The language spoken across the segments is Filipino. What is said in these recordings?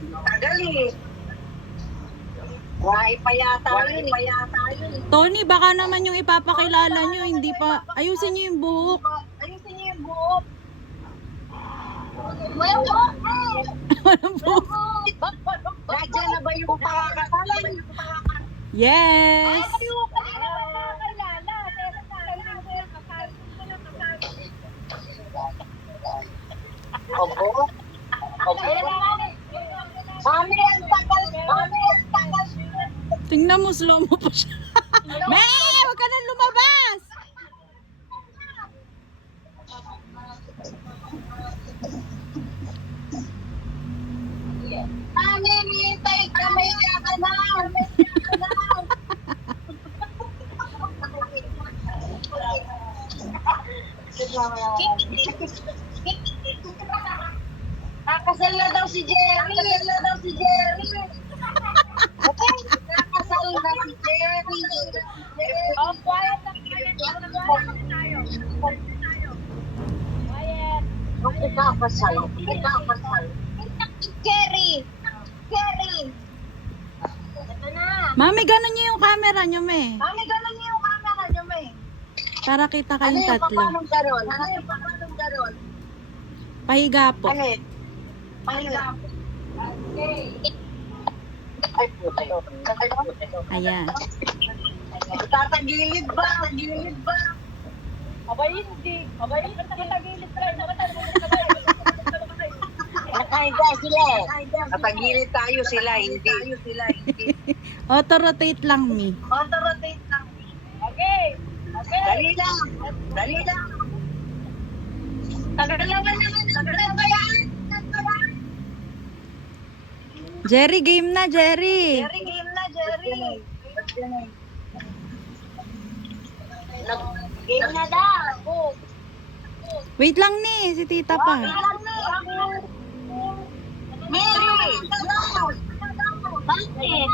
Tagal eh. Why pa yata yun. Tony, baka naman yung ipapakilala nyo, hindi pa. Ayusin nyo yung buhok. Ayusin niyo yung buhok. Walang buhok. Nandiyan na ba yung pakakasalan? Yes! Opo. Mami, ang tagal. Tingnan mo, slow mo pa siya. May! Huwag ka nang lumabas! Mami, hintay ka. May ka na. Kakasal na daw si Jerry. Okay, kakasal na si Jerry. Oh, quiet lang. Okay, kakasal. Jerry. Ito na. Mami, ganun nyo yung camera nyo, me. Mami, ganun niyo yung camera niyo, May. Para kita kayong tatlo. Papanong garon? Pahiga po. Ano yun? Ay, puta yun. Ayan. Tatagilid ba? Abay, hindi. Nakatagilid ka lang. Nakahiga sila eh. Tatagilid tayo sila, hindi. Auto-rotate lang, me. Auto-rotate lang. Okay. Dali lang. Tagal naman ba yan? Jerry, game na, Jerry. Jerry, game na, Jerry. Game na daw. Wait lang, ni. Si tita pa. Mary! Bakit?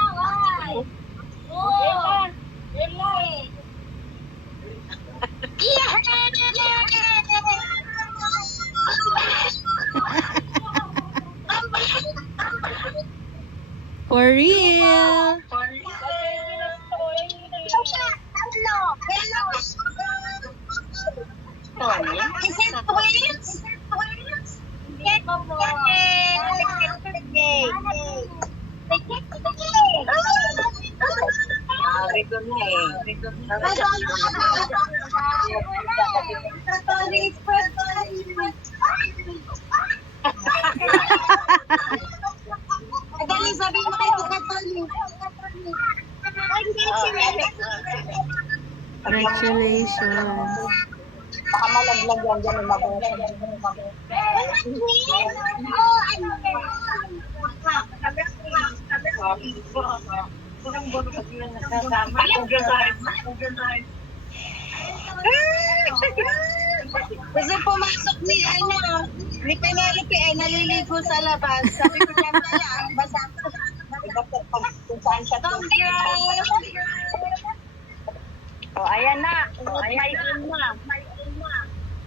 For real. Is it twins? Rito na eh. Dali, sabi mo kayo Katoli. Congratulations. Baka malaglag yan dyan yung mabuhay. Kasi pumasok ni Penelope ay naliligo sa labas. Sabi ko lang kaya, basa kung saan siya tumira. O, ayan na. May in na.